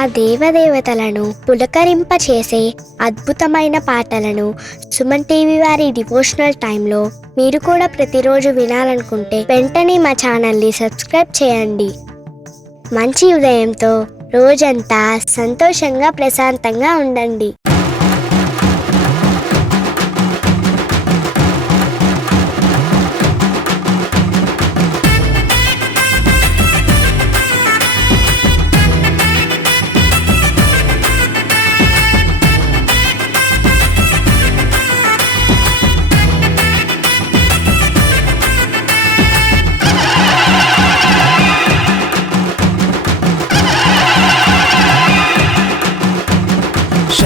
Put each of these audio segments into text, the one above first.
ఆ దేవదేవతలను పులకరింపచేసే అద్భుతమైన పాటలను సుమన్ టీవీ వారి డివోషనల్ టైంలో మీరు కూడా ప్రతిరోజు వినాలనుకుంటే వెంటనే మా ఛానల్ని సబ్స్క్రైబ్ చేయండి. మంచి ఉదయంతో రోజంతా సంతోషంగా ప్రశాంతంగా ఉండండి.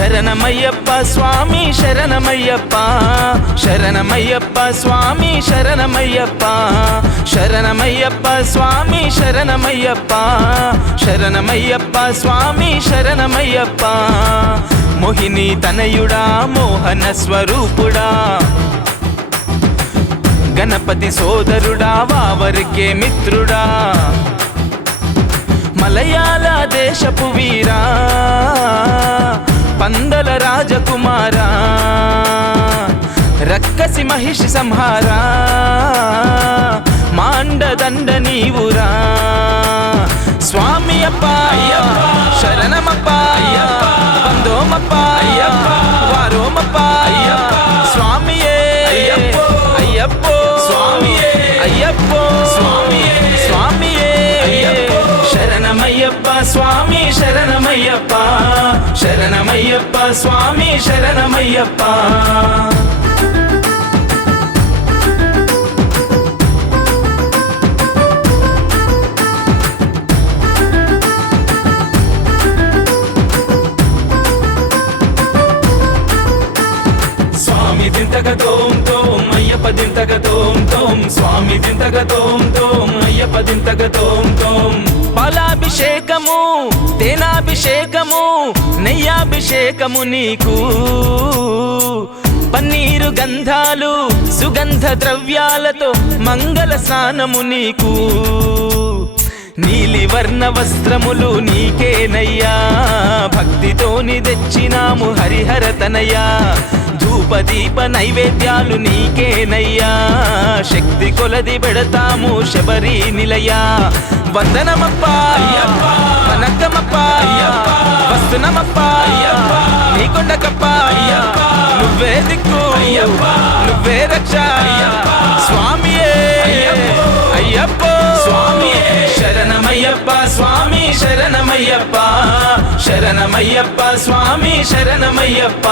శరణమయ్యప్ప స్వామి శరణమయ్యప్ప, శరణమయ్యప్ప స్వామి శరణమయ్యప్ప, శరణమయ్యప్ప స్వామి శరణమయ్యప్ప, శరణమయ్యప్ప స్వామి శరణమయ్యప్ప. మోహిని తనయుడా మోహన స్వరూపుడా, గణపతి సోదరుడా వావరికే మిత్రుడా, మలయాళ దేశపు వీరా పందల రాజకుమారా, రక్కసి మహిషి సంహారా, మాండదండ నీవురా. స్వామి అప్ప శరణమప్ప, బందోమప్ప వారోమప్ప, స్వామియే అయ్యప్పో స్వామియే అయ్యప్పో స్వామియే స్వామియే శరణమయ్యప్ప స్వామి శరణమయ్యప్ప, శరణమయ్యప్ప స్వామి శరణమయ్యప్ప. స్వామి దింతక తోం తోం అయ్యప్ప దింతక తోం తోం, స్వామి దింతక తోం తోం అయ్యప్ప దింతక తోం తోం. పాలాభిషేకము తేనాభిషేకము నెయ్యాభిషేకము నీకు, పన్నీరు గంధాలు సుగంధ ద్రవ్యాలతో మంగళ స్నానము నీకు. నీలి వర్ణ వస్త్రములు నీకేనయ్యా, భక్తితోని తెచ్చినాము హరిహర తనయ్యా. ధూపదీప నైవేద్యాలు నీకేనయ్యా, శక్తి కొలది పెడతాము శబరి నిలయా. వందనమప్ప వనక్కమప్ప వస్తునమప్ప నీకొండకప్ప, నువ్వే దిక్కు నువ్వే రక్ష స్వామియే అయ్యప్పో స్వామియే. శరణమయ్యప్ప స్వామి శరణమయ్యప్ప, శరణమయ్యప్ప స్వామి శరణమయ్యప్ప.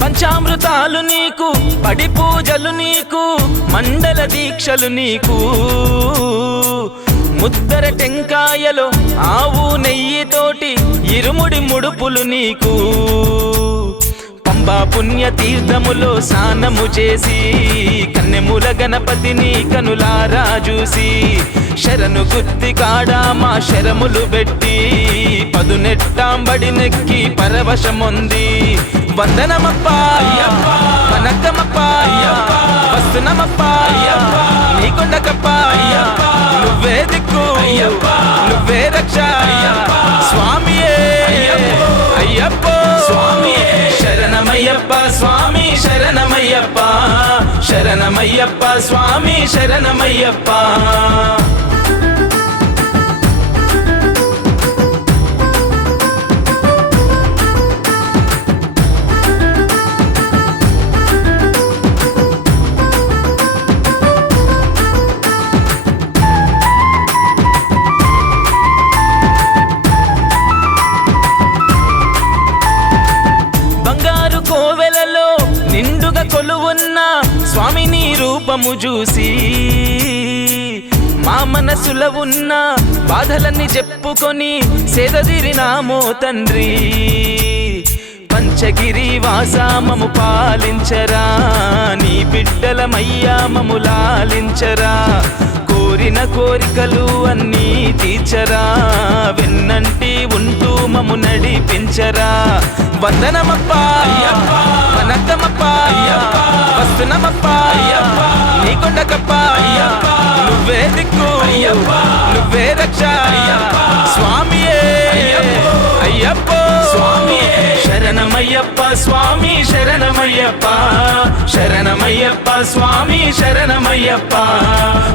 పంచామృతాలు నీకు, పడి పూజలు నీకు, మండల దీక్షలు నీకు, ముద్దర టెంకాయలో ఆవు నెయ్యితోటి ఇరుముడి ముడుపులు నీకు. పంబా పుణ్య తీర్థములో స్నానము చేసి కన్నెముల గణపతిని కనులారా చూసి, శరణు గుత్తి కాడా మా శరములు పెట్టి పదునెట్టాంబడి నెక్కి పరవశముంది. వందనమప్ప వనక్కమప్ప వస్తునమప్ప నీకొండకప్ప, నువ్వే దిక్కు నువ్వే రక్ష స్వామియే అయ్యప్పో స్వామియే. శరణమయ్యప్ప స్వామి శరణమయ్యప్ప, శరణమయ్యప్ప స్వామి శరణమయ్యప్ప. కొలువున్న స్వామి నీ రూపము చూసి మా మనసులో ఉన్న బాధలన్నీ చెప్పుకొని సేదదిరినామో తండ్రి. పంచ శేషగిరి వాసా మము పాలించరా, నీ బిడ్డలమయ్యా మము లాలించరా, కోరిన కోరికలు అన్నీ తీర్చరా, వెన్నంటి ఉంటూ మము నడిపించరా. వందనమప్పా వనక్కమప్పా వస్తున్నమప్పా నీ కొండకప్పా, నువ్వే దిక్కు నువ్వే రక్ష స్వామియే అయ్యప్పో శరణమయ్యప్ప స్వామి శరణమయ్యప్ప, శరణమయ్యప్ప స్వామి శరణమయ్యప్ప,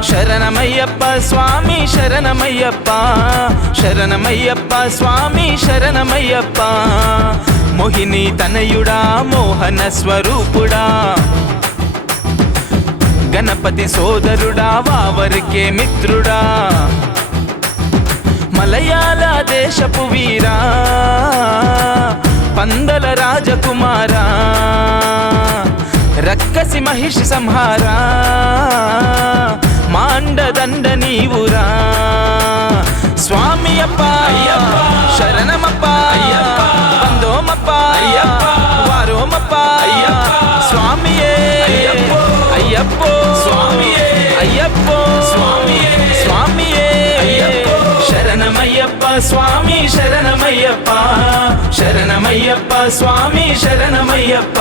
శరణమయ్యప్ప స్వామి శరణమయ్యప్ప, శరణమయ్యప్ప స్వామి శరణమయ్యప్ప. మోహిని తనయుడా మోహన స్వరూపుడా, గణపతి సోదరుడా వావరికే మిత్రుడా, మలయాళ దేశపు వీరా పందల రాజకుమారా, రక్కసి మహిషి సంహారా, మాండదండ నీవురా. స్వామి అప్ప శరణమప్ప వందోమప్ప వారోమప్ప స్వామియే అయ్యప్పో స్వామియే అయ్యప్పో స్వామియే శరణమయ్యప్ప స్వామి శరణమయ్యప్ప, శరణమయ్యప్ప స్వామి శరణమయ్యప్ప.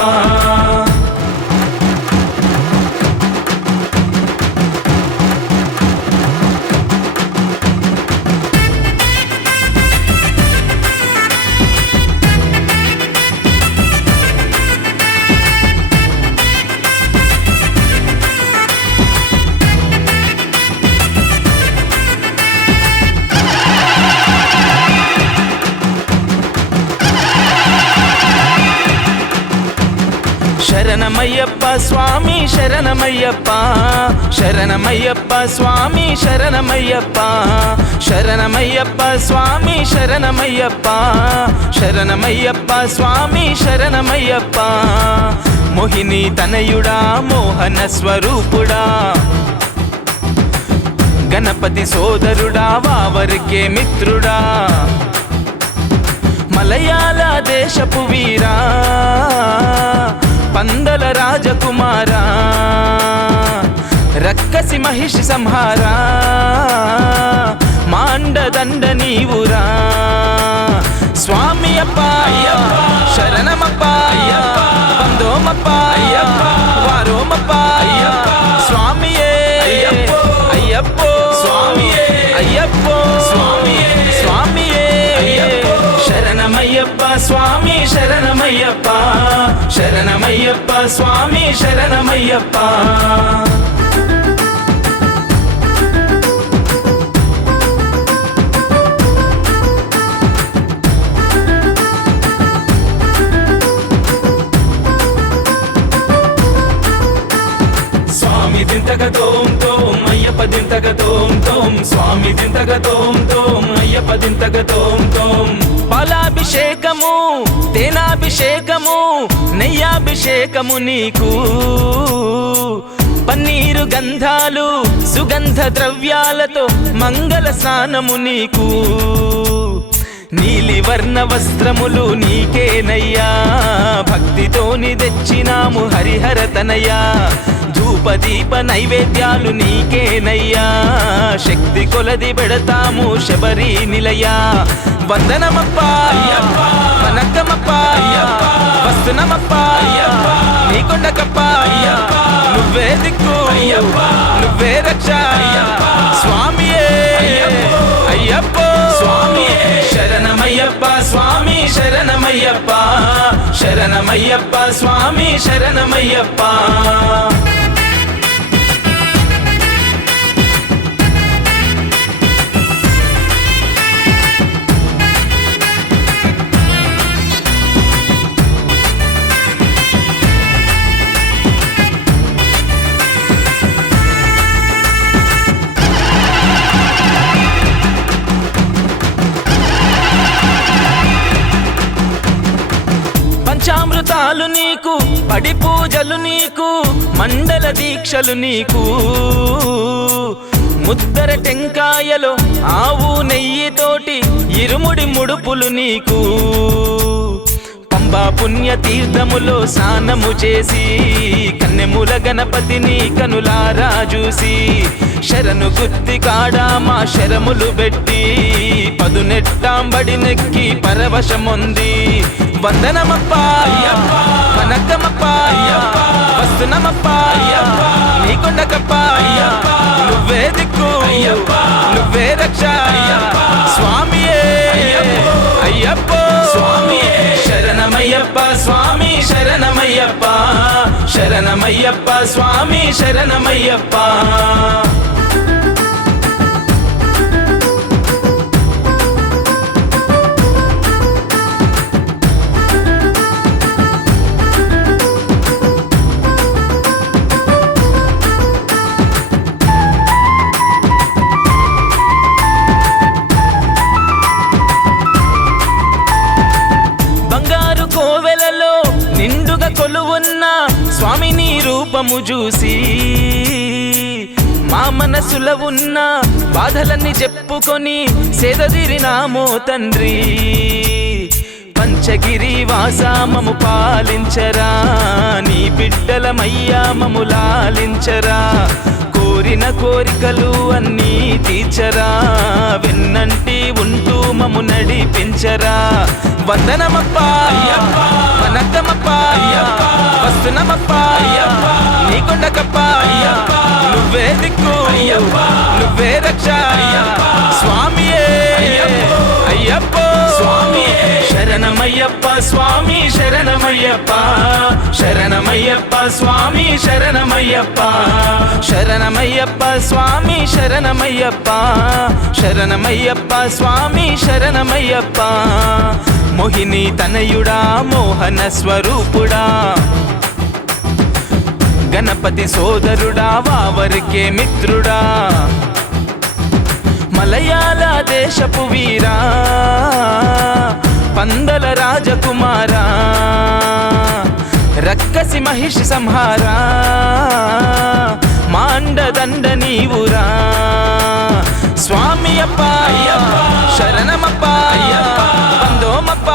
శరణమయ్యప్ప స్వామి శరణమయ్యప్ప, శరణమయ్యప్ప స్వామి శరణమయ్యప్ప, శరణమయ్యప్ప స్వామి శరణమయ్యప్ప, శరణమయ్యప్ప స్వామి శరణమయ్యప్ప. మోహిని తనయుడా మోహన స్వరూపుడా, గణపతి సోదరుడా వావరికే మిత్రుడా, మలయాళ దేశపు వీరా పందల రాజకుమారా, రక్కసి మహిషి సంహారా, మాండదండ నీవురా. స్వామి అప్ప శరణమప్ప వందోమప్ప వారోమప్ప స్వామియే అయ్యప్పో అయ్యప్పో స్వామియే శరణమయ్యప్ప స్వామి శరణమయ్యప్ప, శరణమయ్యప్ప స్వామి శరణమయ్యప్ప. స్వామి దింతక తోం తోం అయ్యప్ప దింతక తోం తోం, స్వామి దింతక తోం తోం అయ్యప్ప దింతక తోం తోం. పాలాభిషేకము తేనాభిషేకము నెయ్యాభిషేకము నీకు, పన్నీరు గంధాలు సుగంధ ద్రవ్యాలతో మంగళ స్నానము నీకు, నీలి వర్ణ వస్త్రములు నీకేనయ్యా, భక్తితోని తెచ్చినాము హరిహర తనయ్యా, ధూపదీప నైవేద్యాలు నీకేనయ్యా, శక్తి కొలది పెడతాము శబరి నిలయా. వందనమప్ప వనక్కమప్ప వస్తున్నమప్ప నీ కొండకప్ప, నువ్వే దిక్కు నువ్వే రక్ష స్వామియే అయ్యప్పో శరణమయ్యప్ప స్వామి శరణమయ్యప్ప, శరణమయ్యప్ప స్వామి శరణమయ్యప్ప. పంచామృతాలు నీకు పడి పూజలు నీకు, మండల దీక్షలు నీకు, ముద్దర టెంకాయలో ఆవు నెయ్యితోటి ఇరుముడి ముడుపులు నీకు, పంబా పుణ్య తీర్థములో స్నానము చేసి కన్నెముల గణపతిని కనులారా చూసి శరణు గుత్తి కాడా మా శరములు పెట్టి పదునెట్టాంబడి నెక్కి పరవశముంది వందనమప్ప వనక్కమప్ప వస్తునమప్ప నీకొండకప్ప నువ్వే దిక్కు నువ్వే రక్ష స్వామియే అయ్యప్ప శరణమయ్యప్ప స్వామి శరణమయ్యప్ప శరణమయ్యప్ప స్వామి శరణమయ్యప్ప బంగారు కోవెలలో నిండుగా కొలువున్న స్వామిని రూపము చూసి మా మనసులో ఉన్న బాధలన్నీ చెప్పుకొని సేదదిరినామో తండ్రి పంచగిరి వాసామము పాలించరా నీ బిడ్డలమయ్యా మము లాలించరా కోరిన కోరికలు అన్నీ తీర్చరా వెన్నంటి ఉంటూ మము నడిపించరా వందనమప్ప వనక్కమప్ప వస్తునమప్ప నీకొండకప్ప నువ్వే దిక్కు నువ్వే రక్ష స్వామియే అయ్యప్ప శరణమయ్యప్ప స్వామి శరణమయ్యప్ప శరణమయ్యప్ప స్వామి శరణమయ్యప్ప శరణమయ్యప్ప స్వామి శరణమయ్యప్ప శరణమయ్యప్ప స్వామి శరణమయ్యప్ప మోహిని తనయుడా మోహన స్వరూపుడా గణపతి సోదరుడా వావరికే మిత్రుడా మలయాళ దేశపు వీరా పందల రాజకుమారా రక్కసి మహిషి సంహారా మాండదండ నీవురా స్వామి అప్ప శరణమప్ప వందోమప్ప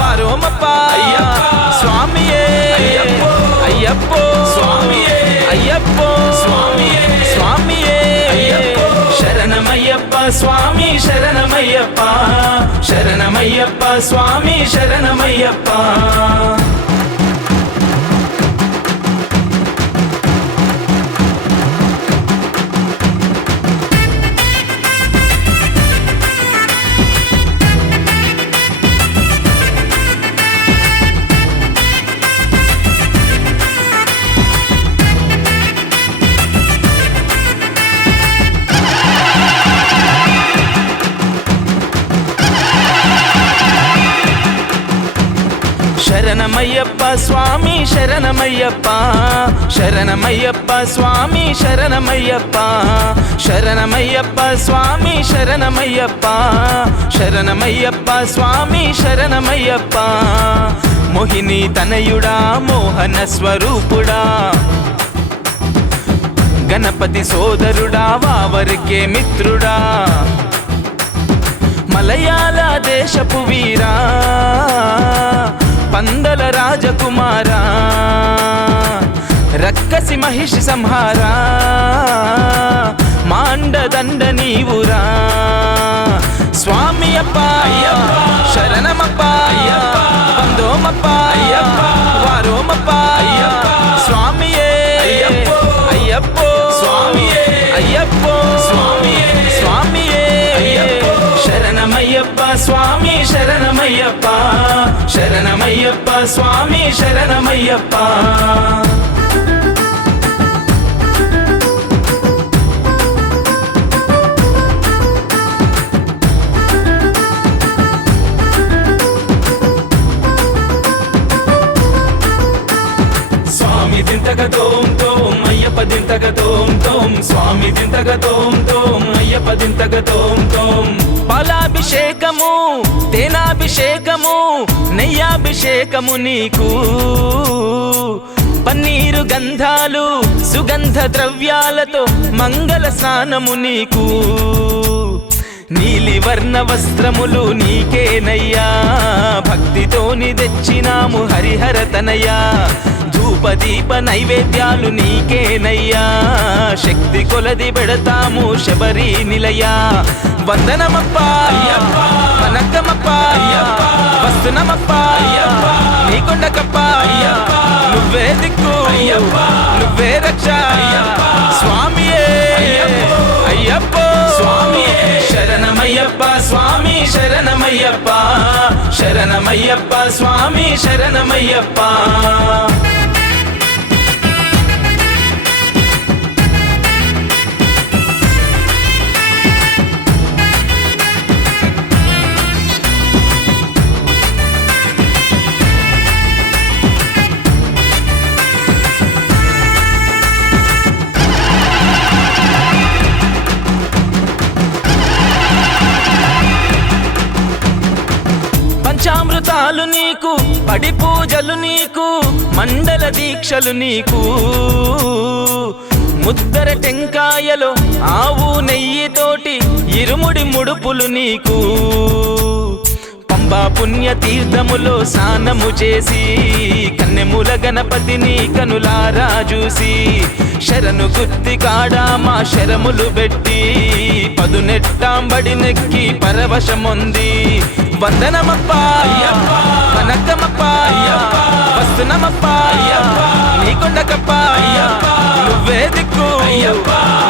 వారోమప్ప స్వామియే అయ్యప్ప స్వామియే అయ్యప్ప స్వామియే శరణమయ్యప్ప స్వామి శరణమయ్యప్ప శరణమయ్యప్ప స్వామి శరణమయ్యప్ప శరణమయ్యప్ప స్వామి శరణమయ్యప్ప శరణమయ్యప్ప స్వామి శరణమయ్యప్ప శరణమయ్యప్ప స్వామి శరణమయ్యప్ప శరణమయ్యప్ప స్వామి శరణమయ్యప్ప మోహిని తనయుడా మోహన స్వరూపుడా గణపతి సోదరుడా వావరికే మిత్రుడా మలయాళ దేశపు వీరా పందల రాజకుమారా రక్కసి మహిషి సంహారా మాండదండ నీవురా స్వామి అప్ప శరణమప్ప వందోమప్ప వారోమప్ప స్వామియే అయ్యప్ప స్వామియే అయ్యప్ప స్వామియే శరణమయ్యప్ప స్వామి శరణమయ్యప్ప శరణమయ్యప్ప స్వామి శరణమయ్యప్ప స్వామి దింతక తోం తోం అయ్యప్ప దింతక తోం తోం స్వామి దింతక తోం తోం అయ్యప్ప దింతక తోం తోం పాలాభిషేకము తేనాభిషేకము నెయ్యాభిషేకము నీకు పన్నీరు గంధాలు సుగంధ ద్రవ్యాలతో మంగళ స్నానము నీకు నీలి వర్ణ వస్త్రములు నీకేనయ్యా, భక్తితోని తెచ్చినాము హరిహర తనయ్యా. ధూపదీప నైవేద్యాలు నీకేనయ్యా, శక్తి కొలది పెడతాము శబరి నిలయా. వందనమప్పా వనక్కమప్పా, వస్తునమప్పా నీకొండకప్పా. నువ్వే దిక్కు నువ్వే రక్ష స్వామియే అయ్యప్పో. శరణమయ్యప్ప స్వామి శరణమయ్యప్ప, శరణమయ్యప్ప స్వామి శరణమయ్యప్ప. పంచామృతాలు నీకు, పడి పూజలు నీకు, మండల దీక్షలు నీకు. ముద్దర టెంకాయలో ఆవు నెయ్యితోటి ఇరుముడి ముడుపులు నీకు. పంబా పుణ్య తీర్థములో స్నానము చేసి, కన్నెముల గణపతిని కనులారా చూసి, శరణు గుత్తి కాడా మా శరములు పెట్టి, పదునెట్టాంబడి నెక్కి పరవశముంది. వందనమప్పా వనక్కమప్పా, వస్తునమప్పా నీకొండకప్పా. నువ్వే దిక్కు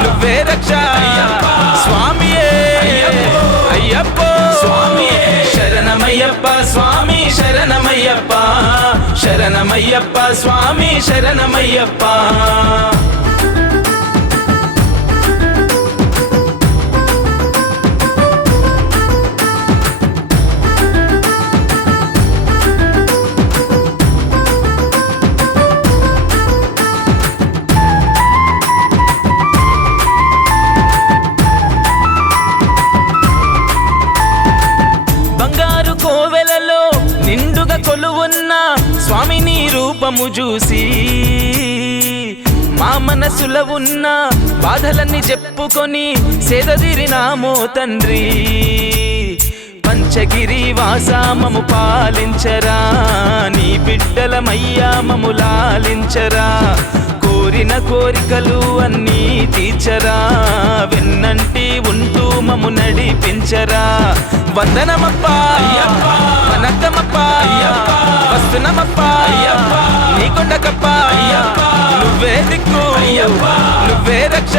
నువ్వే రక్ష స్వామియే అయ్యప్పో. శరణమయ్యప్ప స్వామి శరణమయ్యప్ప, శరణమయ్యప్ప స్వామి శరణమయ్యప్ప. నిండుగా కొలువున్న స్వామి నీ రూపము చూసి, మా మనసులో ఉన్న బాధలన్నీ చెప్పుకొని సేదదిరినామో తండ్రి. పంచగిరి వాసామము పాలించరా, నీ బిడ్డలమయ్యా మము లాలించరా. కోరిన కోరికలు అన్నీ తీర్చరా, వెన్నంటి ఉంటూ మము నడిపించరా. వందనమప్పా వనక్కమప్పా, వస్తునమప్పా నీకొండకప్పా. నువ్వే దిక్కు నువ్వే రక్ష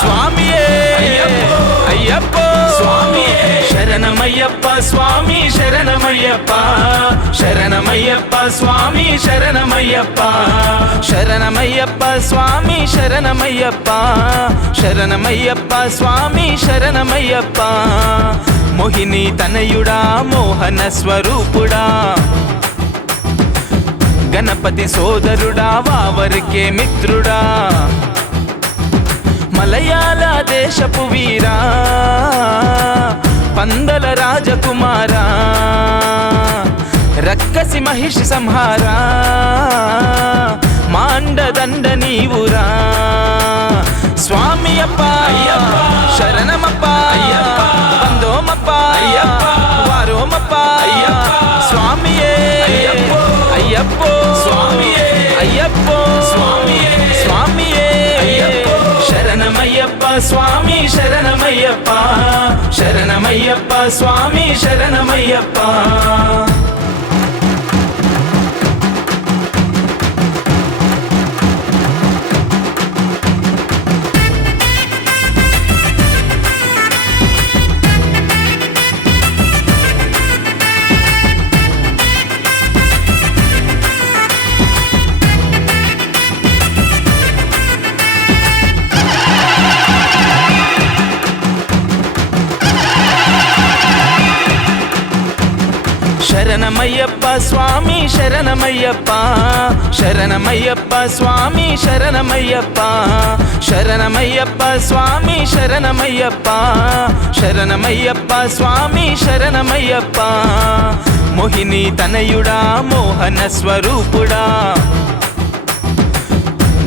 స్వామియే అయ్యప్పో. శరణమయ్యప్ప స్వామి శరణమయ్యప్ప, శరణమయ్యప్ప స్వామి శరణమయ్యప్ప, శరణమయ్యప్ప స్వామి శరణమయ్యప్ప, శరణమయ్యప్ప స్వామి శరణమయ్యప్ప. మోహిని తనయుడా మోహన స్వరూపుడా, గణపతి సోదరుడా వావరికే మిత్రుడా. మలయాళ దేశపు వీరా, పందల రాజకుమారా, రక్కసి మహిషి సంహారా, మాండదండ నీవురా. స్వామి అప్ప శరణమప్ప, బందోమప్ప వారోమప్ప. స్వామియే అయ్యప్పో అయ్యప్పో స్వామియే. శరణమయ్యప్ప స్వామి శరణమయ్యప్ప, శరణమయ్యప్ప స్వామి శరణమయ్యప్ప. శరణమయ్యప్ప స్వామి శరణమయ్యప్ప, శరణమయ్యప్ప స్వామి శరణమయ్యప్ప, శరణమయ్యప్ప స్వామి శరణమయ్యప్ప, శరణమయ్యప్ప స్వామి శరణమయ్యప్ప. మోహిని తనయుడా మోహన స్వరూపుడా,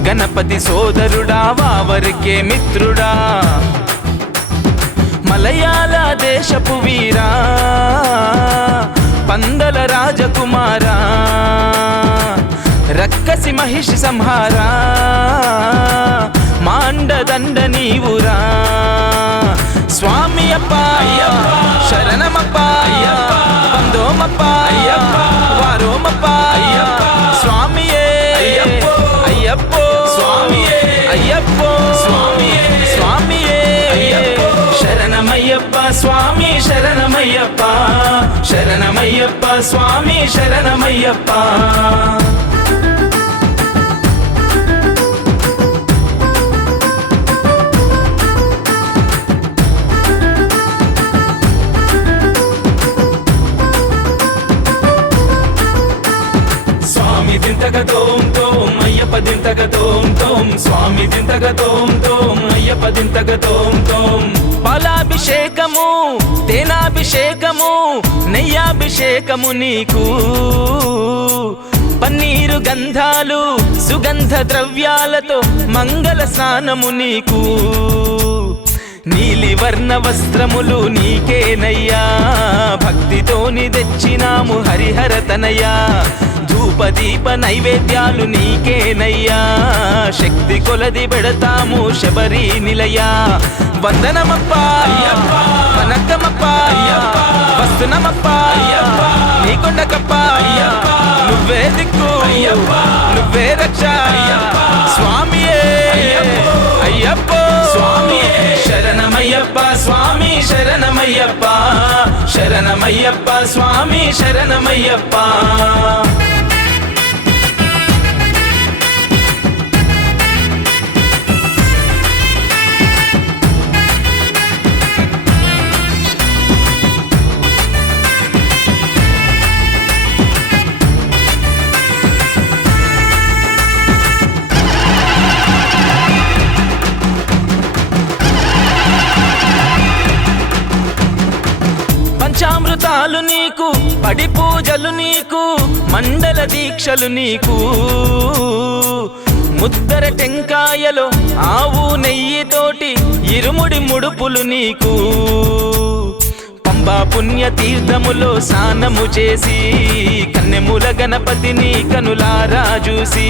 గణపతి సోదరుడా వావరికే మిత్రుడా. మలయాళ దేశపు వీరా పందల రాజకుమారా రక్కసి మహిషి సంహారా మాండదండ నీవురా స్వామి అప్ప శరణమప్ప వందోమప్ప వారోమప్ప స్వామియే అయ్యప్పో స్వామియే అయ్యప్పో స్వామియే శరణమయ్యప్ప స్వామి శరణమయ్యప్ప శరణమయ్యప్ప స్వామి శరణమయ్యప్ప దింతగ తోం తోం అయ్యప్ప దింతగ తోం తోం స్వామి దింతగ తోం తోం అయ్యప్ప దింతగ తోం తోం పాలాభిషేకము తేనాభిషేకము నెయ్యాభిషేకము నీకు పన్నీరు గంధాలు సుగంధ ద్రవ్యాలతో మంగళ స్నానము నీకు నీలి వర్ణ వస్త్రములు నీకేనయ్యా భక్తితోని తెచ్చినాము హరిహర తనయ్యా ధూపదీప నైవేద్యాలు నీకేనయ్యా శక్తి కొలది పెడతాము శబరి నిలయా వందనమప్ప వనక్కమప్ప వస్తునమప్ప నీకొండకప్ప నువ్వే దిక్కు నువ్వే రక్ష స్వామియే అయ్యప్పో శరణమయ్యప్ప స్వామి శరణమయ్యప్ప శరణమయ్యప్ప స్వామి శరణమయ్యప్ప పంచామృతాలు నీకు పడి పూజలు నీకు మండల దీక్షలు నీకు ముద్దర టెంకాయలో ఆవు నెయ్యితోటి ఇరుముడి ముడుపులు నీకు పంబా పుణ్య తీర్థములో స్నానము చేసి కన్నెముల గణపతిని కనులారా చూసి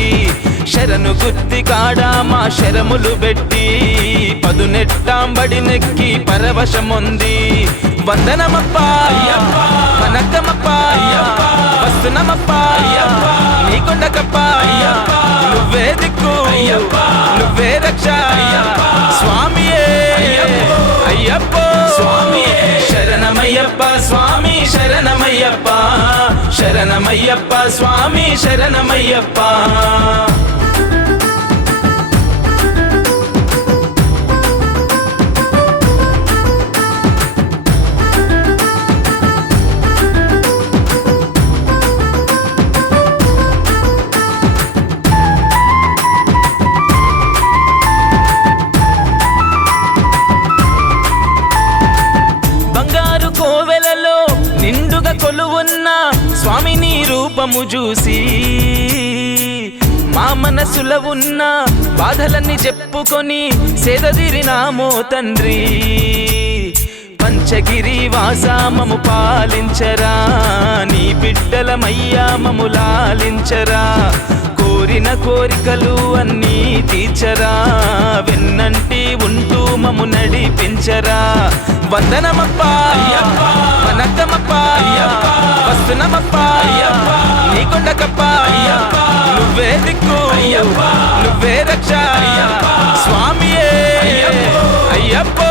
శరణు గుత్తి కాడా మా శరములు పెట్టి పదునెట్టాంబడి నెక్కి పరవశముంది వందనమప్ప వనక్కమప్ప వస్తునమప్ప నీకొండకప్ప నువ్వే దిక్కు నువ్వే రక్ష స్వామియే అయ్యప్పో శరణమయ్యప్ప స్వామి శరణమయ్యప్ప శరణమయ్యప్ప స్వామి శరణమయ్యప్ప నిండుగా కొలువున్న స్వామి నీ రూపము చూసి మా మనసులో ఉన్న బాధలన్నీ చెప్పుకొని సేదదిరినామో తండ్రి పంచగిరి వాసామము పాలించరా నీ బిడ్డలమయ్యా మము లాలించరా కోరిన కోరికలు అన్నీ తీర్చరా వెన్నంటి ఉంటూ మము నడిపించరా వందనమప్ప వనక్కమప్ప వస్తునమప్ప నీకొండకప్ప నువ్వే దిక్కు నువ్వే రక్ష స్వామియే అయ్యప్పో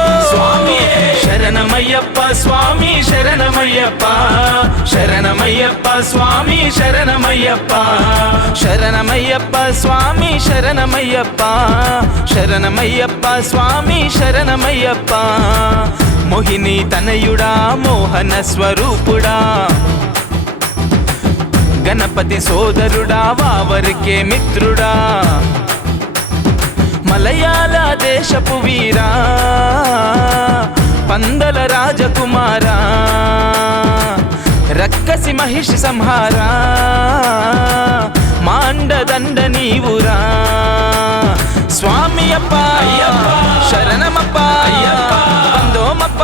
శరణమయ్యప్ప స్వామి శరణమయ్యప్ప శరణమయ్యప్ప స్వామి శరణమయ్యప్ప శరణమయ్యప్ప స్వామి శరణమయ్యప్ప శరణమయ్యప్ప స్వామి శరణమయ్యప్ప మోహిని తనయుడా మోహన స్వరూపుడా గణపతి సోదరుడా వావరికే మిత్రుడా మలయాళ దేశపు వీరా పందల రాజకుమారా రక్కసి మహిషి సంహారా మాండదండ నీవురా స్వామి అప్ప శరణమప్ప వందోమప్ప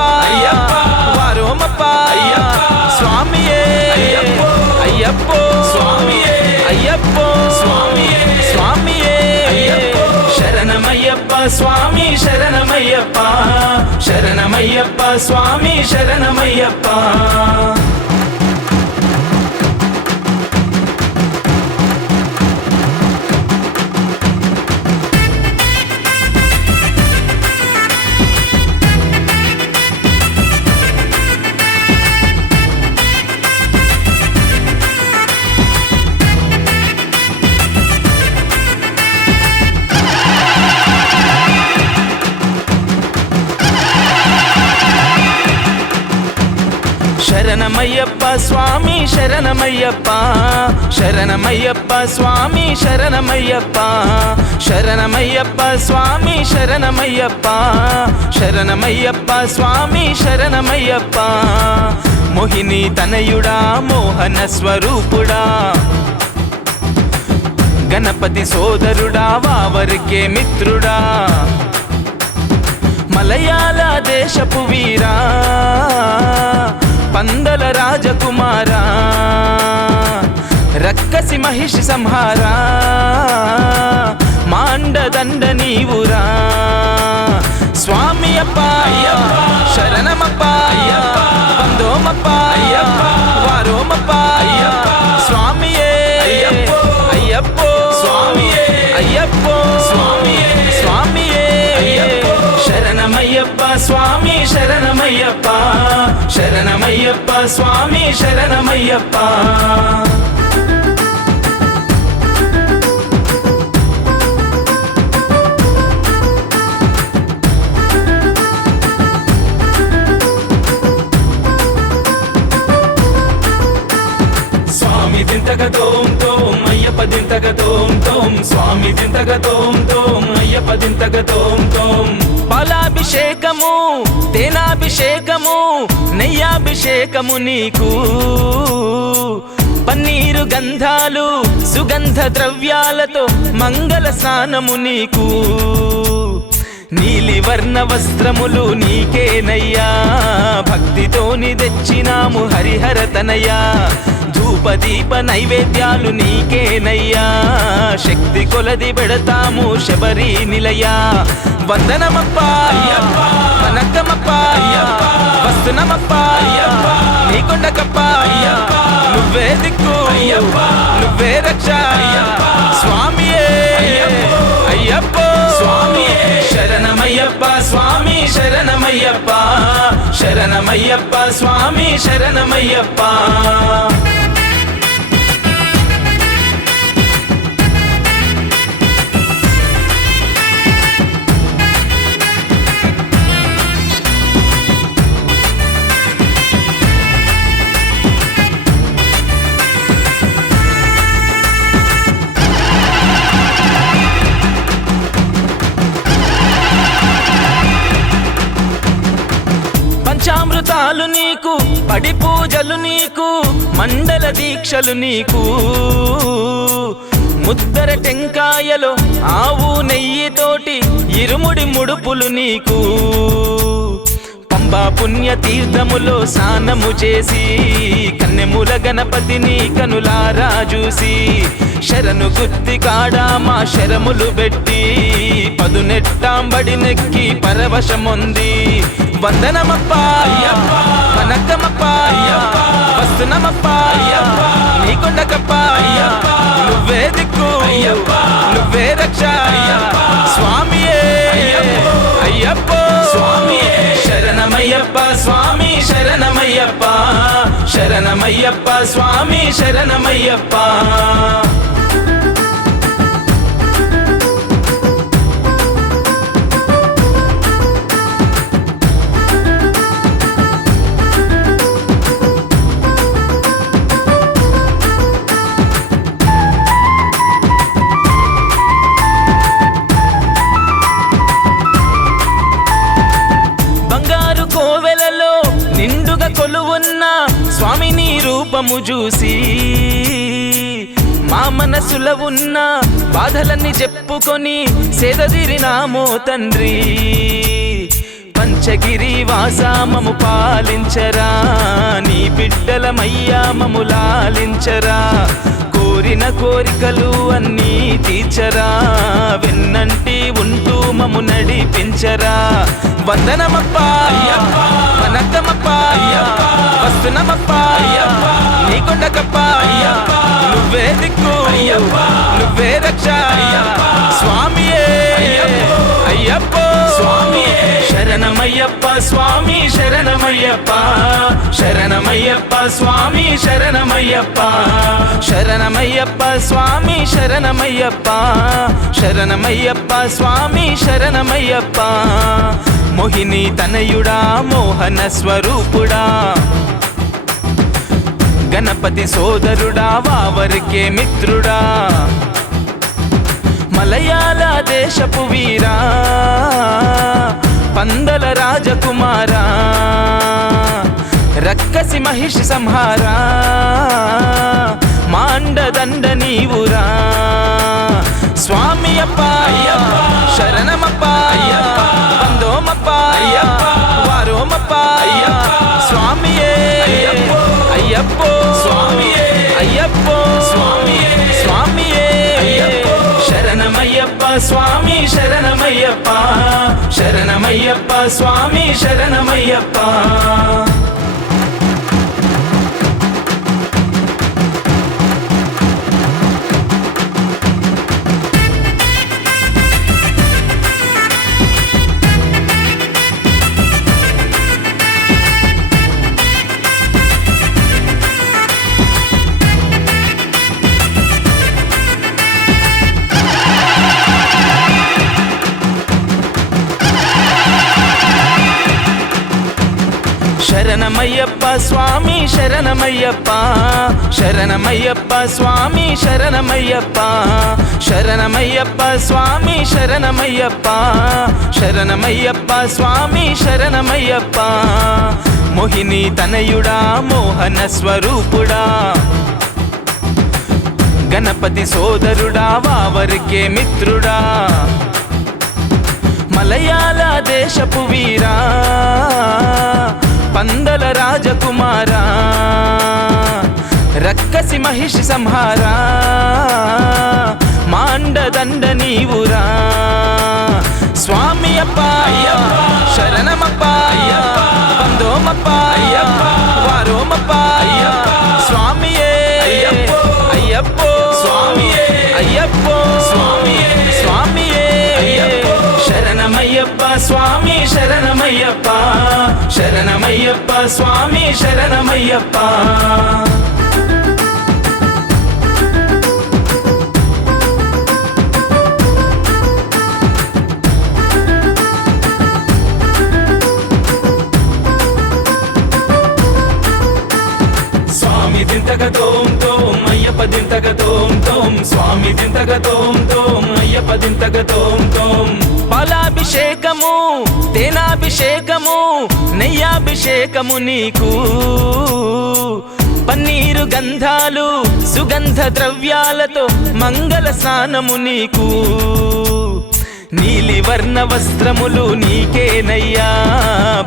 వారోమప్ప స్వామియే అయ్యప్పో అయ్యప్పో స్వామియే శరణమయ్యప్ప స్వామి శరణమయ్యప్ప శరణమయ్యప్ప స్వామి శరణమయ్యప్ప శరణమయ్యప్ప స్వామి శరణమయ్యప్ప శరణమయ్యప్ప స్వామి శరణమయ్యప్ప శరణమయ్యప్ప స్వామి శరణమయ్యప్ప శరణమయ్యప్ప స్వామి శరణమయ్యప్ప మోహిని తనయుడా మోహన స్వరూపుడా గణపతి సోదరుడా వావరికే మిత్రుడా మలయాళ దేశపు వీరా పందల రాజకుమారా రక్కసి మహిషి సంహారా మాండదండ నీవురా స్వామి అప్ప శరణమప్ప పందోమప్ప వారోమప్ప స్వామియే అయ్యప్పో అయ్యప్పో స్వామియే శరణమయ్యప్ప స్వామి శరణమయ్యప్ప శరణమయ్యప్ప స్వామి శరణమయ్యప్ప స్వామి దింతక తోం తోం అయ్యప్ప దింతక తోం తోం స్వామి దింతక తోం తోం అయ్యప్ప దింతక తోం తోం పాలాభిషేకము తేనాభిషేకము నెయ్యాభిషేకము నీకు పన్నీరు గంధాలు సుగంధ ద్రవ్యాలతో మంగళ స్నానము నీకు నీలి వర్ణ వస్త్రములు నీకేనయ్యా భక్తితోని తెచ్చినాము హరిహర తనయ్యా ధూపదీప నైవేద్యాలు నీకేనయ్యా శక్తి కొలది పెడతాము శబరి నిలయా వందనమప్ప వనక్కమప్ప వస్తునమప్ప నీకొండకప్ప నువ్వే దిక్కు నువ్వే రక్ష స్వామియే అయ్యప్పో శరణమయ్యప్ప స్వామి శరణమయ్యప్ప శరణమయ్యప్ప స్వామి శరణమయ్యప్ప పంచామృతాలు నీకు పడి పూజలు నీకు మండల దీక్షలు నీకు ముద్దర టెంకాయలో ఆవు నెయ్యితోటి ఇరుముడి ముడుపులు నీకు పంబా పుణ్య తీర్థములో స్నానము చేసి కన్నెముల గణపతిని కనులారా చూసి శరణు గుత్తి కాడా మా శరములు పెట్టి పదునెట్టాంబడి నెక్కి పరవశముంది వందనమప్ప వనక్కమప్ప వస్తునమప్ప నీకొండకప్ప నువ్వే దిక్కు నువ్వే రక్ష స్వామియే అయ్యప్పో శరణమయ్యప్ప స్వామి శరణమయ్యప్ప శరణమయ్యప్ప స్వామి శరణమయ్యప్ప నిండుగా కొలువున్న స్వామిని రూపము చూసి మా మనసులో ఉన్న బాధలన్నీ చెప్పుకొని సేదదిరినామో తండ్రి పంచగిరి వాసా మము పాలించరా, నీ బిడ్డలమయ్యా మము లాలించరా, కోరిన కోరికలు అన్నీ తీర్చరా, వెన్నంటి ఉంటూ మము నడిపించరా. వందనమప్పా వనక్కమప్పా వస్తునమప్పా నీ కొండకప్పా, నువ్వే దిక్కు నువ్వే రక్ష స్వామియే అయ్యప్పో శరణమయ్యప్ప స్వామి శరణమయ్యప్ప, శరణమయ్యప్ప స్వామి శరణమయ్యప్ప, శరణమయ్యప్ప స్వామి శరణమయ్యప్ప, శరణమయ్యప్ప స్వామి శరణమయ్యప్ప. మోహిని తనయుడా మోహన స్వరూపుడా, గణపతి సోదరుడా వావరికే మిత్రుడా, మలయాళ దేశపు వీరా పందల రాజకుమారా, రక్కసి మహిషి సంహారా, మాండదండ నీవురా. స్వామి అప్ప శరణమప్ప బందోమప్ప వారోమప్ప స్వామియే అయ్యప్పో అయ్యప్పో స్వామియే శరణమయ్యప్ప స్వామి శరణమయ్యప్ప, శరణమయ్యప్ప స్వామి శరణమయ్యప్ప. శరణమయ్యప్ప స్వామి శరణమయ్యప్ప, శరణమయ్యప్ప స్వామి శరణమయ్యప్ప, శరణమయ్యప్ప స్వామి శరణమయ్యప్ప, శరణమయ్యప్ప స్వామి శరణమయ్యప్ప. మోహిని తనయుడా మోహన స్వరూపుడా, గణపతి సోదరుడా వావరికే మిత్రుడా, మలయాళ దేశపు వీరా పందల రాజకుమారా, రక్కసి మహిషి సంహారా, మాండదండ నీవురా. స్వామి అప్ప శరణమప్ప బందోమప్ప వారోమప్ప స్వామియే అయ్యప్పో అయ్యప్పో స్వామియే శరణమయ్యప్ప స్వామి శరణమయ్యప్ప, శరణమయ్యప్ప స్వామి శరణమయ్యప్ప. స్వామి దింతక తోం తోం అయ్యప్ప దింతక తోం తోం, స్వామి దింతక తోం తోం అయ్యప్ప దింతక తోం తోం. పాలాభిషేకము తేనాభిషేకము నెయ్యాభిషేకము నీకు, పన్నీరు గంధాలు సుగంధ ద్రవ్యాలతో మంగళ స్నానము నీకు, నీలి వర్ణ వస్త్రములు నీకేనయ్యా,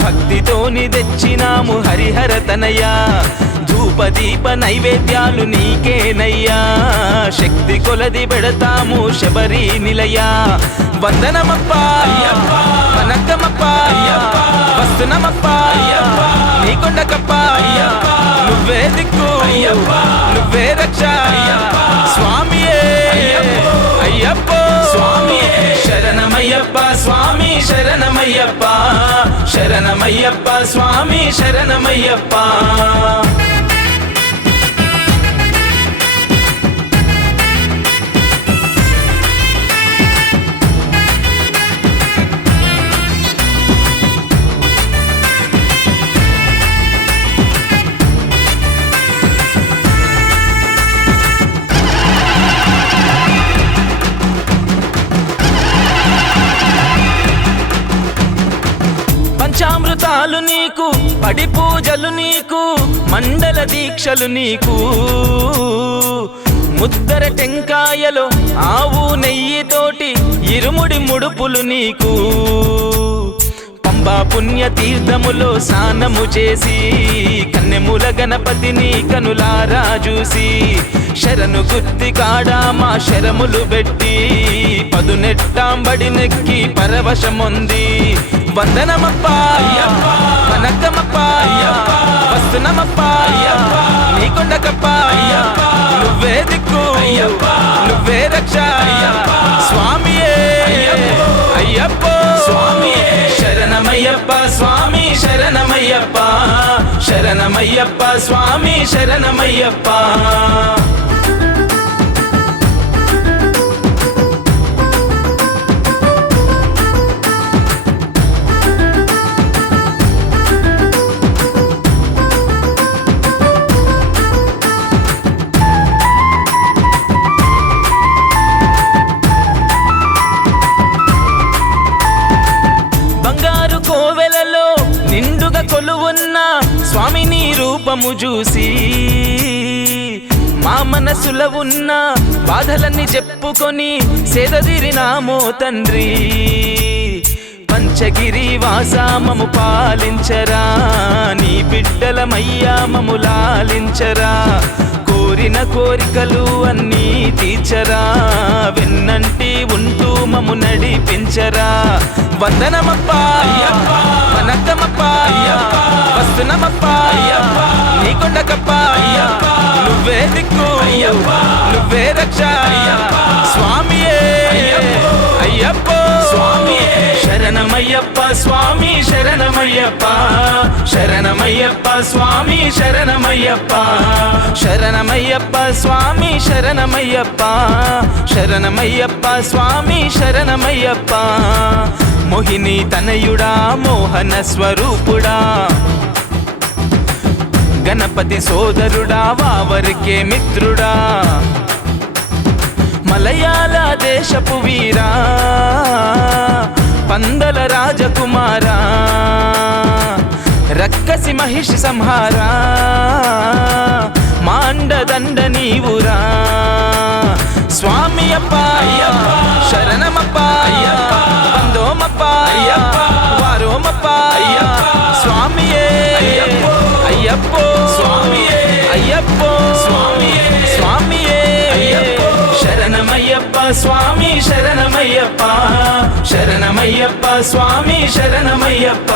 భక్తితోని తెచ్చినాము హరిహర తనయ్యా, ధూపదీప నైవేద్యాలు నీకేనయ్యా, శక్తి కొలది పెడతాము శబరి నిలయా. వందనమప్ప వనక్కమప్ప వస్తునమప్ప నీ కొండకప్ప, నువ్వే దిక్కు నువ్వే రక్ష స్వామియే అయ్యప్పో శరణమయ్యప్ప స్వామి శరణమయ్యప్ప, శరణమయ్యప్ప స్వామి శరణమయ్యప్ప. పంచామృతాలు నీకు పడి పూజలు నీకు, మండల దీక్షలు నీకు, ముద్దర టెంకాయలో ఆవు నెయ్యితోటి ఇరుముడి ముడుపులు నీకు, పంబా పుణ్యతీర్థములో స్నానము చేసి కన్నెముల గణపతిని కనులారా చూసి శరణు గుత్తి కాడా మా శరములు పెట్టి పదునెట్టాంబడి నెక్కి పరవశముంది వందనమప్ప వనక్కమప్ప వస్తునమప్ప నీ కొండకప్ప నువ్వే దిక్కు నువ్వే రక్ష స్వామియే అయ్యప్ప స్వామియే శరణమయ్యప్ప స్వామి శరణమయ్యప్ప శరణమయ్యప్ప స్వామి శరణమయ్యప్ప బంగారు కోవెలలో నిండుగా కొలువున్న స్వామిని రూపము చూసి మా మనసులో ఉన్న బాధలన్నీ చెప్పుకొని సేదదిరినామో తండ్రి పంచగిరి వాసామము పాలించరా నీ బిడ్డలమయ్యా మము లాలించరా కోరిన కోరికలు అన్నీ తీర్చరా వెన్నంటి ఉంటూ మము నడిపించరా వందనమప్ప వనక్కమప్ప వస్తునమప్ప నీ కొండకప్ప నువ్వే దిక్కు నువ్వే రక్ష స్వామియే అయ్యప్ప స్వామియే శరణమయ్యప్ప స్వామి శరణమయ్యప్ప శరణమయ్యప్ప స్వామి శరణమయ్యప్ప శరణమయ్యప్ప స్వామి శరణమయ్యప్ప శరణమయ్యప్ప స్వామి శరణమయ్యప్ప మోహిని తనయుడా మోహన స్వరూపుడా గణపతి సోదరుడా వావరికే మిత్రుడా మలయాళ దేశపు వీరా పందల రాజకుమారా రక్కసి మహిషి సంహారా మాండదండ నీవురా స్వామి అప్ప శరణమప్ప బందోమప్ప వారోమప్ప స్వామియే అయ్యప్ప స్వామియే అయ్యప్ప స్వామియే స్వామియే శరణమయ్యప్ప స్వామి శరణమయ్యప్ప శరణమయ్యప్ప స్వామి శరణమయ్యప్ప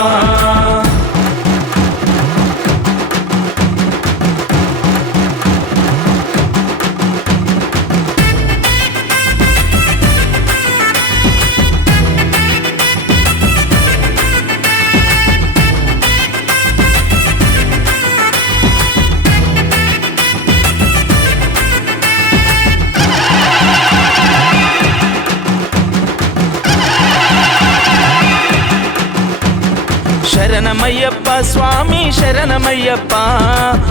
శరణమయ్యప్ప స్వామి శరణమయ్యప్ప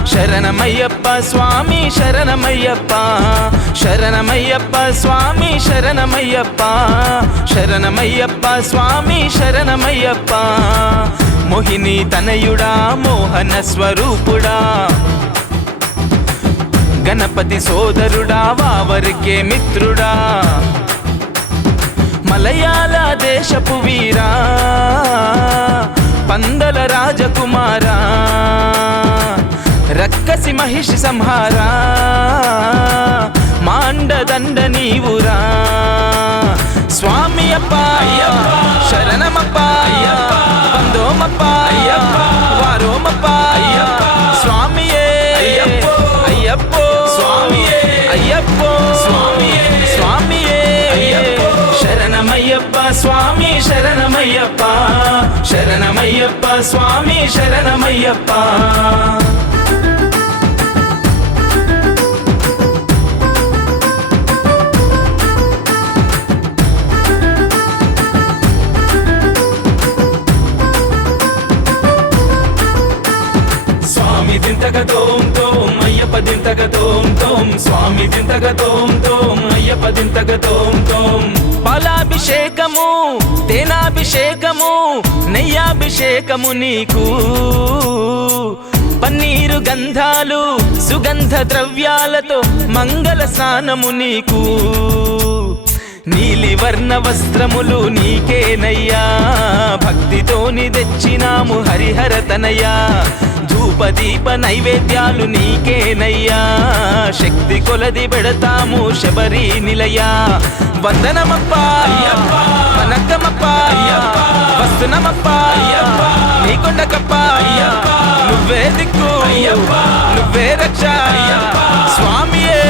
శరణమయ్యప్ప స్వామి శరణమయ్యప్ప శరణమయ్యప్ప స్వామి శరణమయ్యప్ప శరణమయ్యప్ప స్వామి శరణమయ్యప్ప మోహిని తనయుడా మోహన స్వరూపుడా గణపతి సోదరుడా వావరికే మిత్రుడా మలయాళ దేశపు వీరా పందల రాజకుమారా రక్కసి మహిషి సంహారా మాండదండ నీవురా స్వామి అప్ప శరణమప్ప బందోమప్ప వారోమప్ప స్వామియే అయ్యప్ప స్వామియే అయ్యప్ప స్వామియే స్వామియే శరణమయ్యప్ప స్వామి శరణమయ్యప్ప శరణమయ్యప్ప స్వామి శరణమయ్యప్ప స్వామి దింతక తోం తోం అయ్యప్ప దింతక తోం తోం స్వామి దింతక తోం తోం అయ్యప్ప దింతక తోం తోం పాలాభిషేకము తేనాభిషేకము నెయ్యాభిషేకము నీకు పన్నీరు గంధాలు సుగంధ ద్రవ్యాలతో మంగళ స్నానము నీకు నీలి వర్ణ వస్త్రములు నీకేనయ్యా, భక్తితోని తెచ్చినాము హరిహర తనయ్యా. ధూపదీప నైవేద్యాలు నీకేనయ్యా, శక్తి కొలది పెడతాము శబరి నిలయా. వందనమప్పా వనక్కమప్పా వస్తునమప్పా నీకొండకప్పా, నువ్వే దిక్కు నువ్వే రక్ష స్వామియే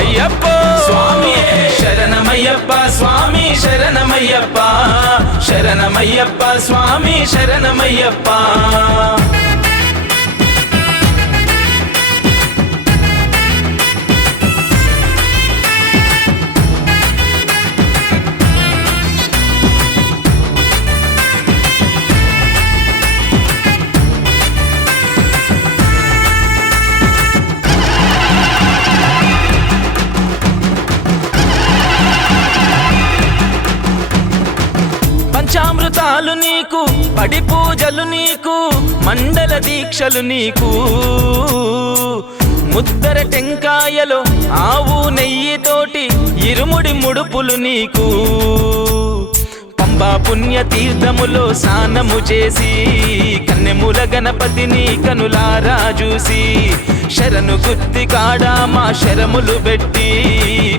అయ్యప్పో స్వామియే. శరణమయ్యప్ప స్వామి శరణమయ్యప్ప, శరణమయ్యప్ప స్వామి శరణమయ్యప్ప. పంచామృతాలు నీకు, పడి పూజలు నీకు, మండల దీక్షలు నీకు. ముద్దర టెంకాయలో ఆవు నెయ్యితోటి ఇరుముడి ముడుపులు నీకు. పంబా పుణ్య తీర్థములో స్నానము చేసి, కన్నెముల గణపతిని కనులారా చూసి, శరణు గుత్తి కాడా మా శరములు పెట్టి,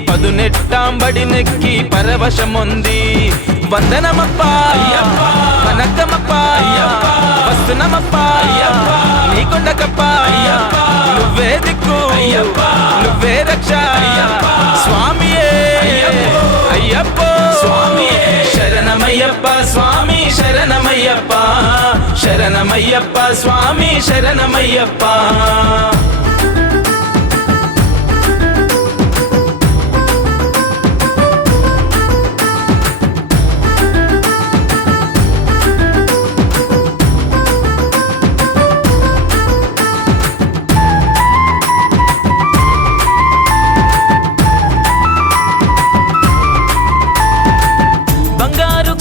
పదునెట్టాంబడి నెక్కి పరవశముంది. వందనమప్పా వనక్కమప్పా వస్తునమప్పా నీకొండకప్పా, నువ్వే దిక్కు నువ్వే రక్ష స్వామియే అయ్యప్పో స్వామియే. శరణమయ్యప్ప స్వామి శరణమయ్యప్ప, శరణమయ్యప్ప స్వామి శరణమయ్యప్ప.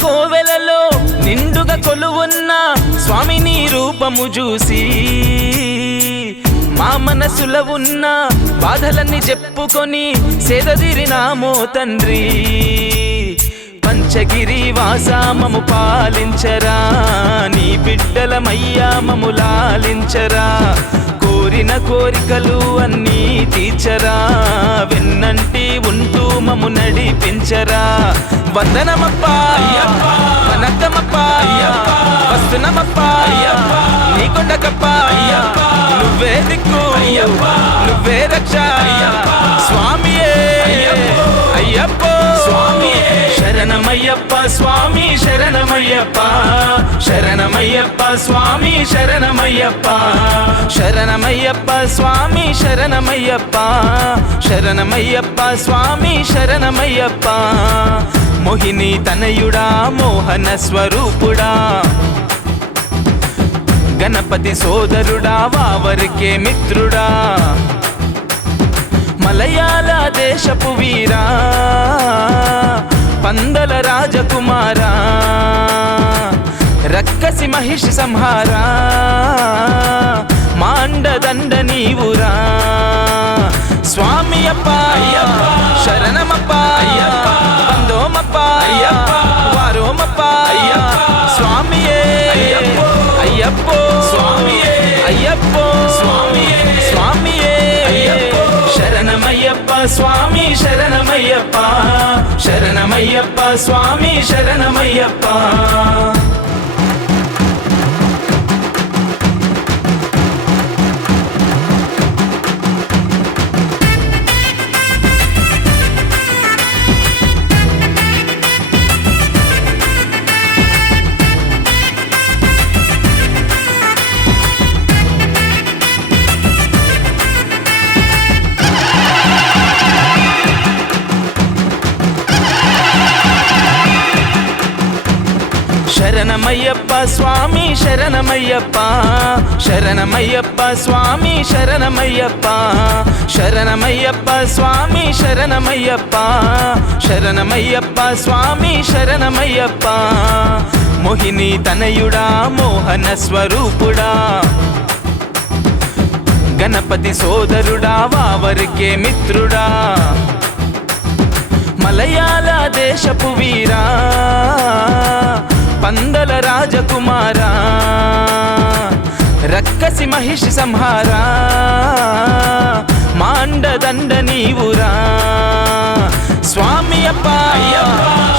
కోవెలలో నిండుగా కొలువున్న స్వామి నీ రూపము చూసి, మా మనసులో ఉన్న బాధలన్నీ చెప్పుకొని సేదదీరినామో తండ్రి. పంచగిరి వాసా మము పాలించరా, నీ బిడ్డలమయ్యా మము లాలించరా. కోరిన కోరికలు అన్నీ తీర్చరా, వెన్నంటి ఉంటూ మము నడిపించరా. వందనమప్పా వనక్కమప్పా వస్తునమప్పా నీకొండకప్పా, నువ్వే దిక్కు నువ్వే రక్ష స్వామియే అయ్యప్పో స్వామియే. శరణమయ్యప్ప స్వామి శరణమయ్యప్ప, శరణమయ్యప్ప స్వామి శరణమయ్యప్ప, శరణమయ్యప్ప స్వామి శరణమయ్యప్ప, శరణమయ్యప్ప స్వామి శరణమయ్యప్ప. మోహిని తనయుడా మోహన స్వరూపుడా, గణపతి సోదరుడా వావరికే మిత్రుడా. మలయాళ దేశపు వీరా పందల రాజకుమారా, రక్కసి మహిషి సంహారా, మాండదండ నీవురా. స్వామి అప్ప శరణమప్ప వందోమప్ప వారోమప్ప స్వామియే అయ్యప్పో స్వామియే అయ్యప్పో స్వామియే స్వామియే శరణమయ్యప్ప స్వామి శరణమయ్యప్ప, శరణమయ్యప్ప స్వామి శరణమయ్యప్ప. శరణమయ్యప్ప స్వామి శరణమయ్యప్ప, శరణమయ్యప్ప స్వామి శరణమయ్యప్ప, శరణమయ్యప్ప స్వామి శరణమయ్యప్ప, శరణమయ్యప్ప స్వామి శరణమయ్యప్ప. మోహిని తనయుడా మోహన స్వరూపుడా, గణపతి సోదరుడా వావరికే మిత్రుడా. మలయాళ దేశపు వీరా పందల రాజకుమారా రక్కసి మహిషి సంహారా మాండదండ నీవురా స్వామి అప్ప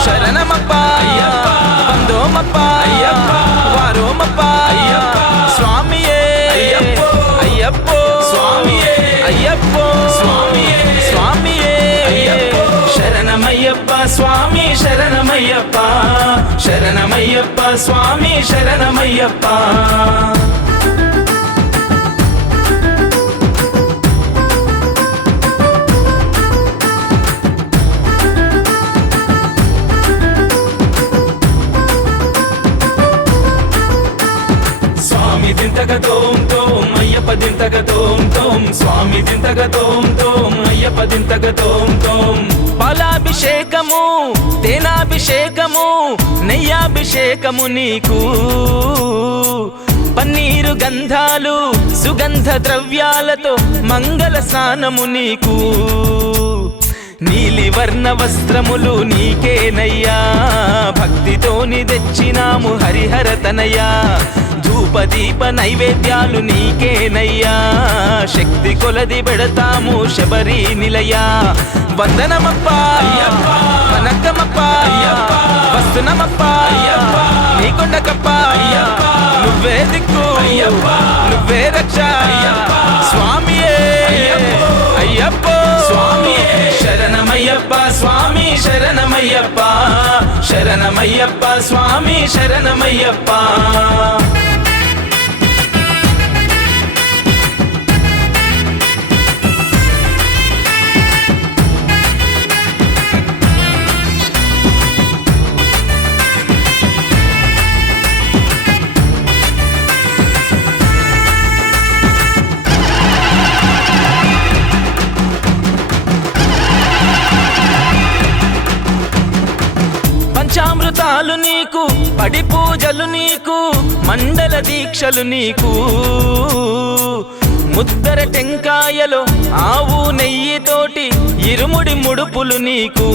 శరణమప్ప వందోమప్ప వారోమప్ప స్వామియే అయ్యప్పో స్వామియే అయ్యప్పో స్వామియే స్వామియే శరణమయ్యప్ప స్వామి శరణమయ్యప్ప శరణమయ్యప్ప స్వామి శరణమయ్యప్ప దింతగ తోం తోం అయ్యప్ప దింతగ తోం తోం స్వామి దింతగ తోం తోం అయ్యప్ప దింతగ తోం తోం పాలాభిషేకము తేనాభిషేకము నెయ్యాభిషేకము నీకు పన్నీరు గంధాలు సుగంధ ద్రవ్యాలతో మంగళ స్నానము నీకు నీలి వర్ణ వస్త్రములు నీకేనయ్యా భక్తితోని తెచ్చినాము హరిహర తనయ్యా ధూపదీప నైవేద్యాలు నీకేనయ్యా శక్తి కొలది పెడతాము శబరి నిలయా వందనమప్ప వనక్కమప్ప వస్తునమప్ప నీకొండకప్ప నువ్వే దిక్కు నువ్వే రక్ష స్వామియే అయ్యప్పో స్వామియే శరణమయ్యప్ప స్వామి శరణమయ్యప్ప శరణమయ్యప్ప స్వామి శరణమయ్యప్ప పంచామృతాలు నీకు పడి పూజలు నీకు మండల దీక్షలు నీకు ముద్దర టెంకాయలో ఆవు నెయ్యితోటి ఇరుముడి ముడుపులు నీకు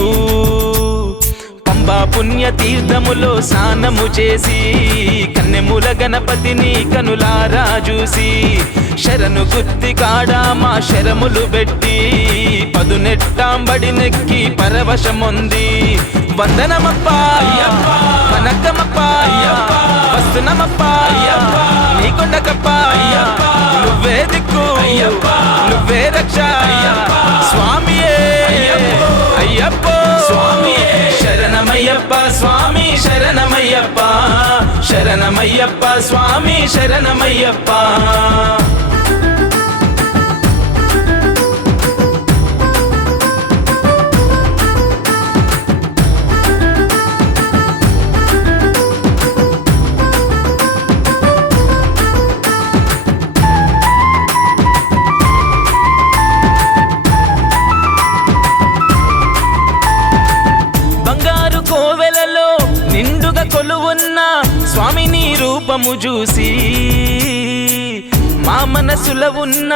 పంబా పుణ్య తీర్థములో స్నానము చేసి కన్నెముల గణపతిని కనులారా చూసి శరణు గుత్తి కాడా మా శరములు పెట్టి పదునెట్టాంబడి నెక్కి పరవశముంది వందనమప్ప వనక్కమప్ప వస్తునమప్ప నీకొండకప్ప నువ్వే దిక్కు నువ్వే రక్ష స్వామియే అయ్యప్పో స్వామియే శరణమయ్యప్ప స్వామి శరణమయ్యప్ప శరణమయ్యప్ప స్వామి శరణమయ్యప్ప నిండుగా కొలువున్న స్వామి నీ రూపము చూసి మా మనసులో ఉన్న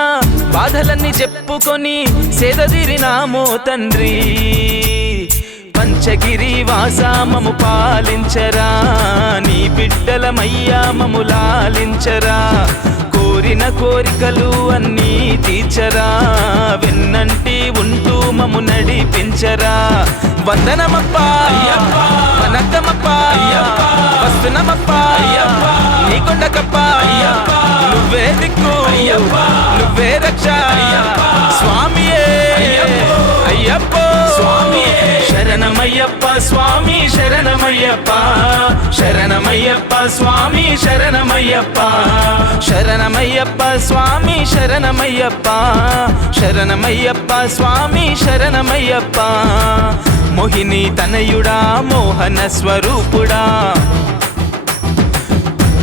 బాధలన్నీ చెప్పుకొని సేదదిరినామో తండ్రి పంచగిరి వాసామము పాలించరా నీ బిడ్డలమయ్యా మము లాలించరా కోరిన కోరికలు అన్నీ తీర్చరా వెన్నంటి ఉంటూ మము నడిపించరా వందనమప్ప వనక్కమప్ప వస్తునమప్ప నీకొండకప్ప నువ్వే దిక్కు నువ్వే రక్ష స్వామియే అయ్యప్పో స్వామియే శరణమయ్యప్ప స్వామి శరణమయ్యప్ప శరణమయ్యప్ప స్వామి శరణమయ్యప్ప శరణమయ్యప్ప స్వామి శరణమయ్యప్ప శరణమయ్యప్ప స్వామి శరణమయ్యప్ప మోహిని తనయుడా మోహన స్వరూపుడా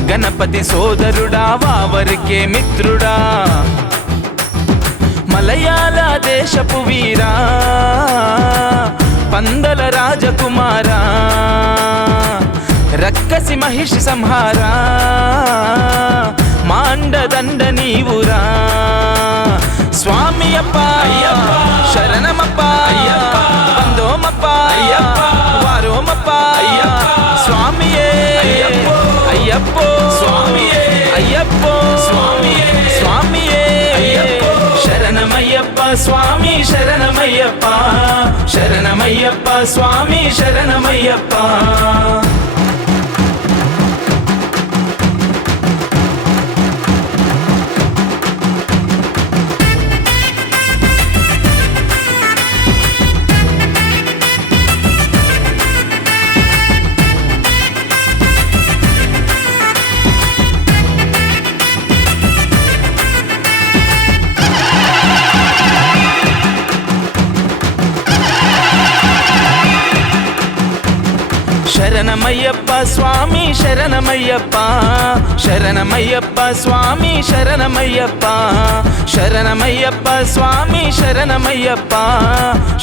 గణపతి సోదరుడా వావరికే మిత్రుడా మలయాళ దేశపు వీరా పందల రాజకుమారా రక్కసి మహిషి సంహారా మాండదండ నీవురా స్వామి అప్ప శరణమప్ప వందోమప్ప అయ్యప్పో స్వామియే అయ్యప్పో స్వామియే స్వామియే అయ్యప్పో శరణమయ్యప్ప స్వామి శరణమయ్యప్ప శరణమయ్యప్ప స్వామి శరణమయ్యప్ప శరణమయ్యప్ప స్వామి శరణమయ్యప్ప శరణమయ్యప్ప స్వామి శరణమయ్యప్ప శరణమయ్యప్ప స్వామి శరణమయ్యప్ప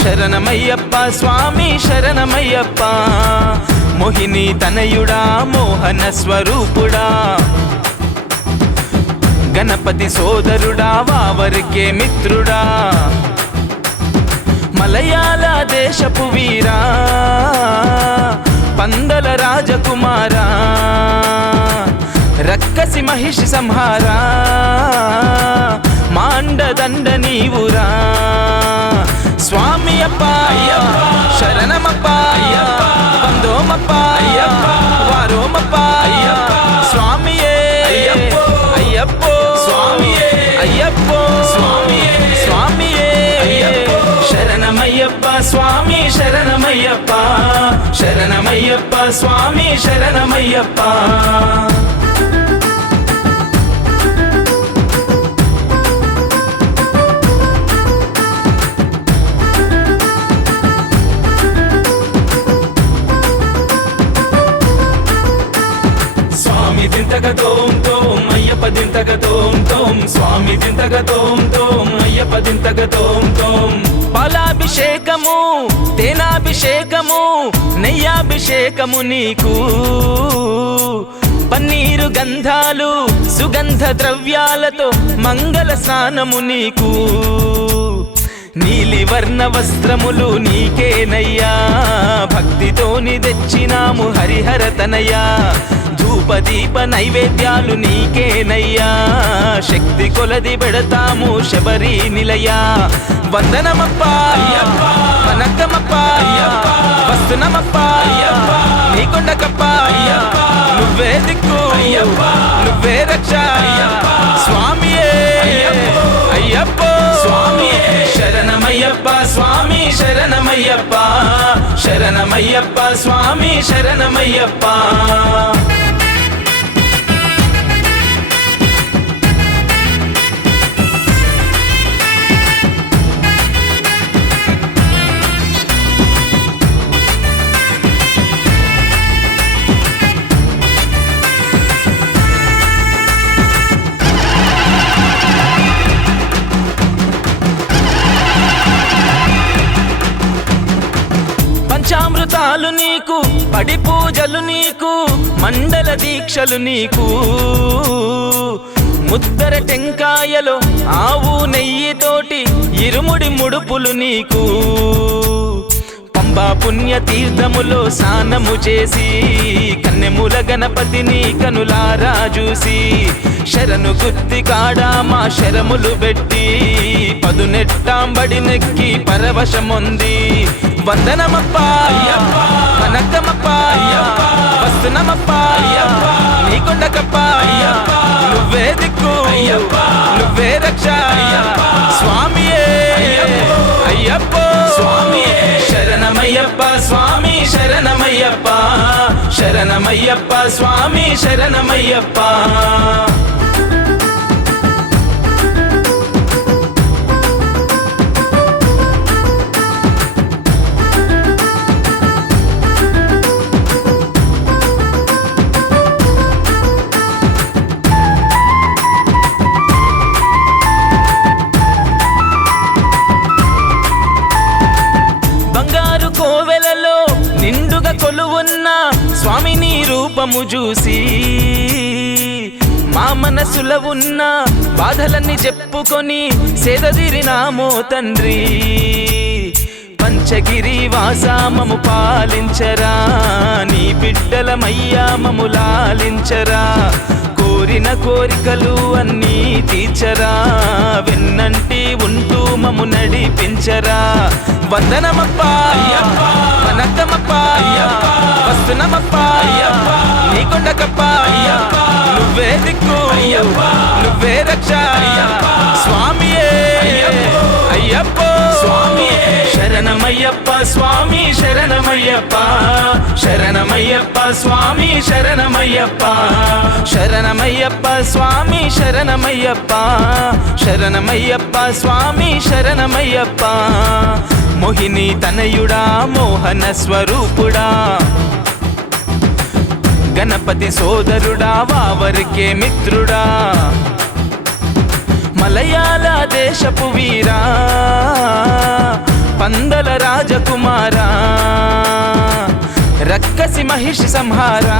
శరణమయ్యప్ప స్వామి శరణమయ్యప్ప మోహిని తనయుడా మోహన స్వరూపుడా గణపతి సోదరుడా వావరికే మిత్రుడా మలయాళ దేశపు వీరా పందల రాజకుమారా రక్కసి మహిషి సంహారా మాండదండ నీవురా స్వామి అప్ప శరణమప్ప వందోమప్ప వారోమప్ప స్వామియే అయ్యప్పో స్వామియే అయ్యప్పో స్వామియే స్వామియే శరణమయ్యప్ప స్వామి శరణమయ్యప్ప శరణమయ్యప్ప స్వామి శరణమయ్యప్ప స్వామి దింతక తోం తోం అయ్యప్ప దింతక తోం తోం స్వామి దింతక తోం తోం అయ్యప్ప దింతక తోం తోం పాలాభిషేకము తేనాభిషేకము నెయ్యాభిషేకము నీకు పన్నీరు గంధాలు సుగంధ ద్రవ్యాలతో మంగళ స్నానము నీకు నీలి వర్ణ వస్త్రములు నీకేనయ్యా భక్తితోని తెచ్చినాము హరిహర తనయ్యా ధూపదీప నైవేద్యాలు నీకేనయ్యా శక్తి కొలది పెడతాము శబరి నిలయా వందనమప్ప వనకమప్ప వస్తునమప్ప నీకొండకప్ప నువ్వే దిక్కు నువ్వే రక్ష స్వామియే అయ్యప్పో స్వామియే శరణమయ్యప్ప స్వామి శరణమయ్యప్ప శరణమయ్యప్ప స్వామి శరణమయ్యప్ప పంచామృతాలు నీకు పడి పూజలు నీకు మండల దీక్షలు నీకు ముద్దర టెంకాయలో ఆవు నెయ్యితోటి ఇరుముడి ముడుపులు నీకు పంబా పుణ్య తీర్థములో స్నానము చేసి కన్నెముల గణపతిని కనులారా చూసి శరణు గుత్తి కాడా మా శరములు పెట్టి పదునెట్టాంబడి నెక్కి పరవశముంది వందనమప్ప వనకమప్ప వస్తునమప్ప నీకొండకప్ప నువ్వే దిక్కు నువ్వే రక్ష స్వామియే అయ్యప్పో స్వామియే శరణమయ్యప్ప స్వామి శరణమయ్యప్ప శరణమయ్యప్ప స్వామి శరణమయ్యప్ప కొలువున్న స్వామి నీ రూపము చూసి మా మనసులో ఉన్న బాధలన్నీ చెప్పుకొని సేదదిరినామో తండ్రి పంచగిరి వాసామము పాలించరా, నీ బిడ్డలమయ్యా మము లాలించరా, కోరిన కోరికలు అన్నీ తీర్చరా, వెన్నంటి ఉంటూ మము నడిపించరా. వందనమప్పా వనక్కమప్పా వస్తునమప్పా నీ కొండకప్పా, నువ్వే దిక్కు నువ్వే రక్ష స్వామియే అయ్యప్పో శరణమయ్యప్ప స్వామి శరణమయ్యప్ప, శరణమయ్యప్ప స్వామి శరణమయ్యప్ప, శరణమయ్యప్ప స్వామి శరణమయ్యప్ప, శరణమయ్యప్ప స్వామి శరణమయ్యప్ప. మోహిని తనయుడా మోహన స్వరూపుడా, గణపతి సోదరుడా వావరికే మిత్రుడా, మలయాళ దేశపు వీరా పందల రాజకుమారా, రక్కసి మహిషి సంహారా,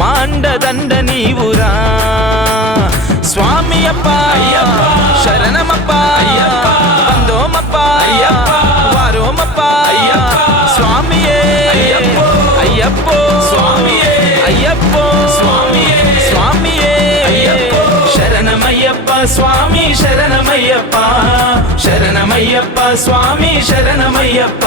మాండదండ నీవురా. స్వామి అప్ప శరణమప్ప బందోమప్ప వారోమప్ప స్వామియే అయ్యప్పో అయ్యప్పో స్వామియే శరణమయ్యప్ప స్వామి శరణమయ్యప్ప, శరణమయ్యప్ప స్వామి శరణమయ్యప్ప.